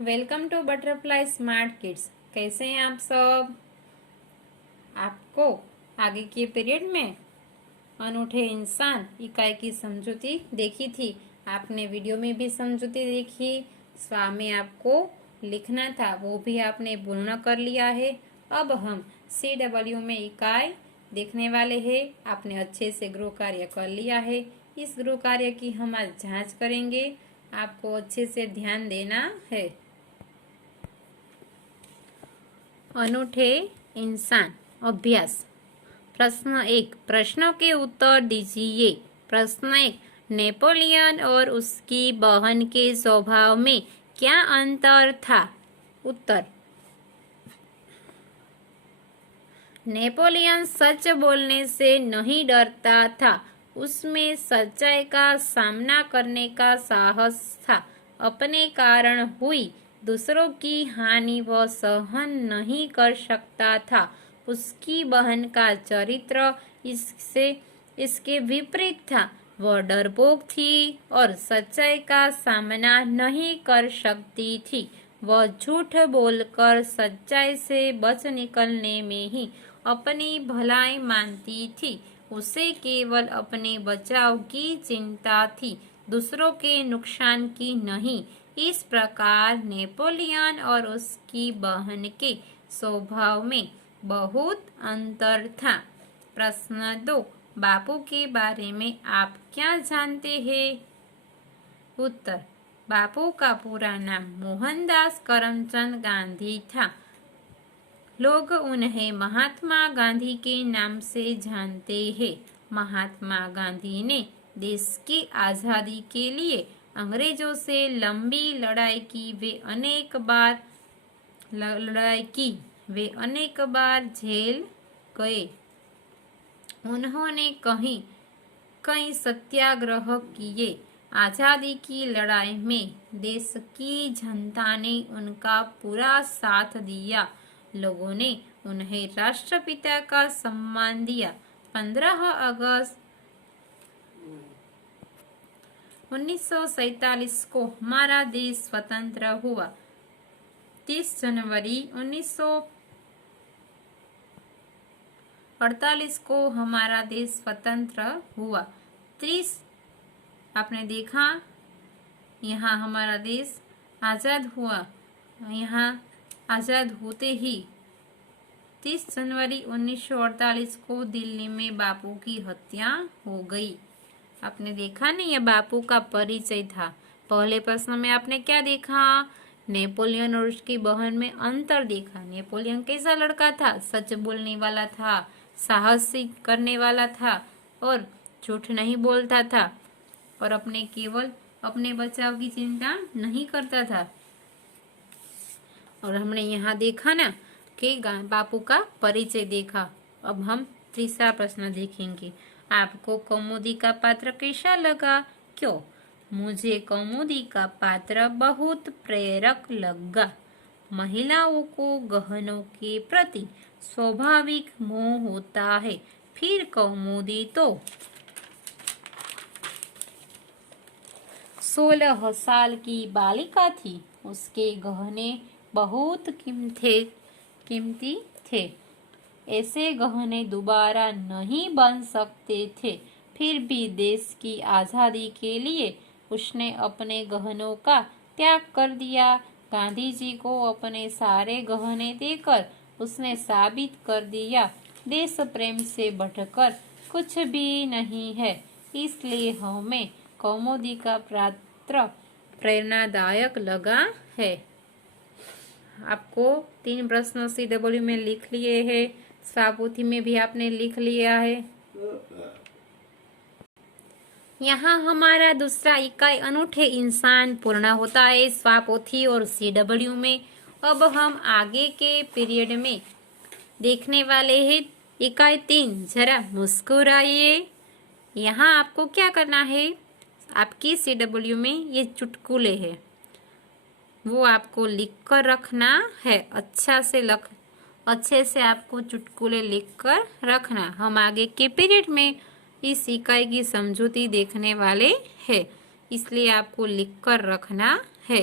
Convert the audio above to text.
Welcome to butterfly smart kids. कैसे हैं आप सब? आपको आगे के पीरियड में अनूठे इंसान इकाई की समझौती देखी थी। आपने वीडियो में भी समझौती देखी। स्वा में आपको लिखना था, वो भी आपने पूर्ण कर लिया है। अब हम CW में इकाई देखने वाले हैं। आपने अच्छे से गृह कार्य कर लिया है। इस गृह कार्य की हम आज जांच करेंगे। आपको अच्छे से ध्यान देना है। अनूठे इंसान अभ्यास। प्रश्न 1, प्रश्नों के उत्तर दीजिए। प्रश्न 1, नेपोलियन और उसकी बहन के स्वभाव में क्या अंतर था? उत्तर, नेपोलियन सच बोलने से नहीं डरता था। उसमें सच्चाई का सामना करने का साहस था। अपने कारण हुई दूसरों की हानि वह सहन नहीं कर सकता था। उसकी बहन का चरित्र इसके विपरीत था। वह डरपोक थी और सच्चाई का सामना नहीं कर सकती थी। वह झूठ बोलकर सच्चाई से बच निकलने में ही अपनी भलाई मानती थी। उसे केवल अपने बचाव की चिंता थी, दूसरों के नुकसान की नहीं। इस प्रकार नेपोलियन और उसकी बहन के स्वभाव में बहुत अंतर था। प्रश्न 2, बापू के बारे में आप क्या जानते हैं? उत्तर, बापू का पूरा नाम मोहनदास करमचंद गांधी था। लोग उन्हें महात्मा गांधी के नाम से जानते हैं। महात्मा गांधी ने देश की आज़ादी के लिए अंग्रेजों से लंबी लड़ाई की। वे अनेक बार जेल गए। उन्होंने कई सत्याग्रह किए। आज़ादी की लड़ाई में देश की जनता ने उनका पूरा साथ दिया। लोगों ने उन्हें राष्ट्रपिता का सम्मान दिया। 15 अगस्त 1947 को हमारा देश स्वतंत्र हुआ। 30 जनवरी 1948 को हमारा देश स्वतंत्र हुआ। 30 आपने देखा, यहाँ हमारा देश आज़ाद हुआ। यहाँ आज़ाद होते ही 30 जनवरी 1948 को दिल्ली में बापू की हत्या हो गई। आपने देखा नहीं, यह बापू का परिचय था। पहले प्रश्न में आपने क्या देखा? नेपोलियन और उसकी बहन में अंतर देखा। नेपोलियन कैसा लड़का था? सच बोलने वाला था, साहसी करने वाला था और झूठ नहीं बोलता था और केवल अपने बचाव की चिंता नहीं करता था। और हमने यहाँ देखा ना कि बापू का परिचय देखा। अब हम तीसरा प्रश्न देखेंगे। आपको कौमुदी का पात्र कैसा लगा? क्यों? मुझे कौमुदी का पात्र बहुत प्रेरक लगा। महिलाओं को गहनों के प्रति स्वाभाविक मोह होता है। फिर कौमुदी तो 16 साल की बालिका थी। उसके गहने बहुत कीमती थे। ऐसे गहने दोबारा नहीं बन सकते थे। फिर भी देश की आज़ादी के लिए उसने अपने गहनों का त्याग कर दिया। गांधी जी को अपने सारे गहने देकर उसने साबित कर दिया, देश प्रेम से बढ़कर कुछ भी नहीं है। इसलिए हमें कौमुदी का पात्र प्रेरणादायक लगा है। आपको 3 प्रश्न CW में लिख लिए हैं। स्वापोथी में भी आपने लिख लिया है। यहाँ हमारा दूसरा इकाई अनूठे इंसान पूर्ण होता है स्वापोथी और CW में। अब हम आगे के पीरियड में देखने वाले हैं इकाई 3। जरा मुस्कुराइए। यहाँ आपको क्या करना है? आपकी CW में ये चुटकुले हैं, वो आपको लिख कर रखना है। अच्छे से आपको चुटकुले लिख कर रखना। हम आगे के पीरियड में इस इकाई की समझौती देखने वाले हैं, इसलिए आपको लिख कर रखना है।